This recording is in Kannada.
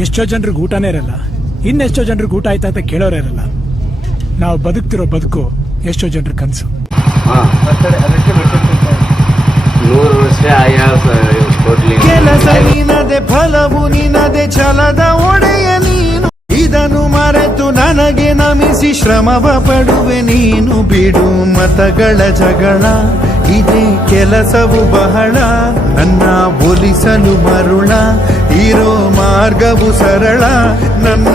ಎಷ್ಟೋ ಜನರಿಗೆ ಊಟನೇ ಇರಲ್ಲ, ಇನ್ನೆಷ್ಟೋ ಜನರಿಗೆ ಊಟ ಆಯ್ತಾ ಅಂತ ಕೇಳೋರೇ ಇರಲ್ಲ. ನಾವು ಬದುಕ್ತಿರೋ ಬದುಕು ಎಷ್ಟೋ ಜನರ ಕನಸು. 100 ವರ್ಷ ಆಯಾಸ ಕೊಡ್ಲಿ. ಕೆಲಸ ನಿನದೆ, ಫಲವು ನಿನದೆ, ಛಲದ ಒಡೆಯ ನೀನು. ಇದನ್ನು ಮರೆತು ನನಗೆ ನಮಿಸಿ ಶ್ರಮವ ಪಡುವೆ ನೀನು. ಬಿಡು ಮತಗಳ ಜಗಳ, ಇದೇ ಕೆಲಸವು ಬಹಳ. ನನ್ನ ಒಲಿಸಲು ಮರುಳ, ಇರೋ ಮಾರ್ಗವು ಸರಳ. ನನ್ನ